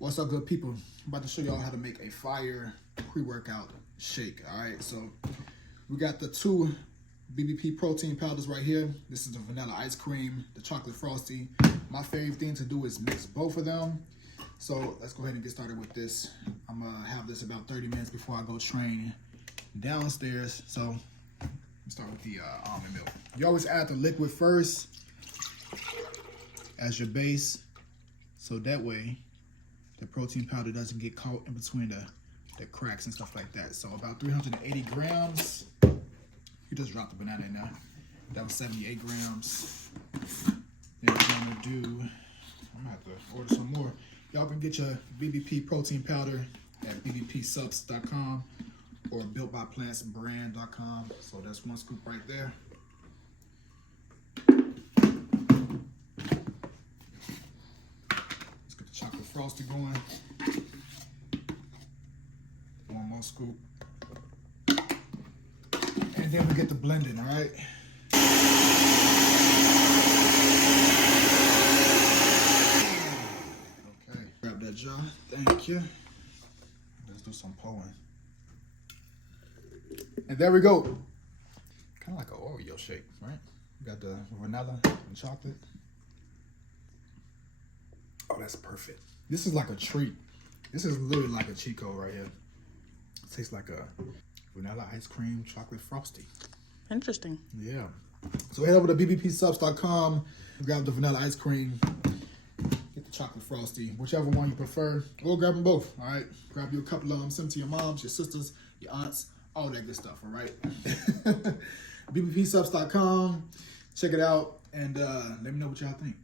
What's up, good people? I'm about to show y'all how to make a fire pre-workout shake. All right, so we got the two BBP protein powders right here. This is the vanilla ice cream, the chocolate frosty. My favorite thing to do is mix both of them. So let's go ahead and get started with this. I'm gonna have this about 30 minutes before I go train downstairs. So let's start with the almond milk. You always add the liquid first as your base, so that way the protein powder doesn't get caught in between the cracks and stuff like that. So about 380 grams. You just dropped the banana in there. That was 78 grams. Then we're gonna do, I'm gonna have to order some more. Y'all can get your BBP protein powder at bbpsubs.com or builtbyplantsbrand.com. So that's one scoop right there. Chocolate frosty going. One more scoop. And then we get the blending, all right? Okay, grab that jar. Thank you. Let's do some pouring. And there we go. Kind of like an Oreo shake, right? We got the vanilla and chocolate. Oh, that's perfect. This is like a treat. This is literally like a cheat code right here. It tastes like a vanilla ice cream chocolate frosty. Interesting. Yeah. So head over to bbpsubs.com, grab the vanilla ice cream, get the chocolate frosty, whichever one you prefer, or grab them both, all right? Grab you a couple of them, send them to your moms, your sisters, your aunts, all that good stuff, all right? bbpsubs.com, check it out, and let me know what y'all think.